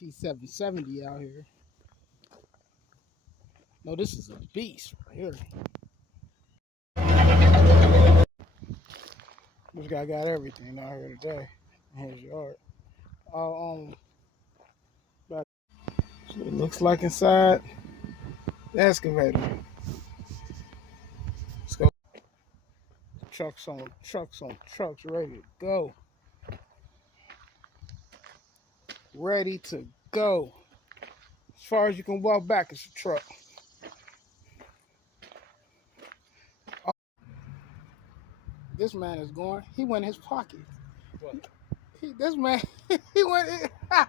T770 out here. No, this is a beast right here. This guy got everything out here today in his yard. Uh, but so it looks like inside the excavator. Let's go. Trucks on trucks, ready to go. Ready to go. As far as you can walk back, it's a truck. This man is going. He went in his pocket. What? This man, he went in.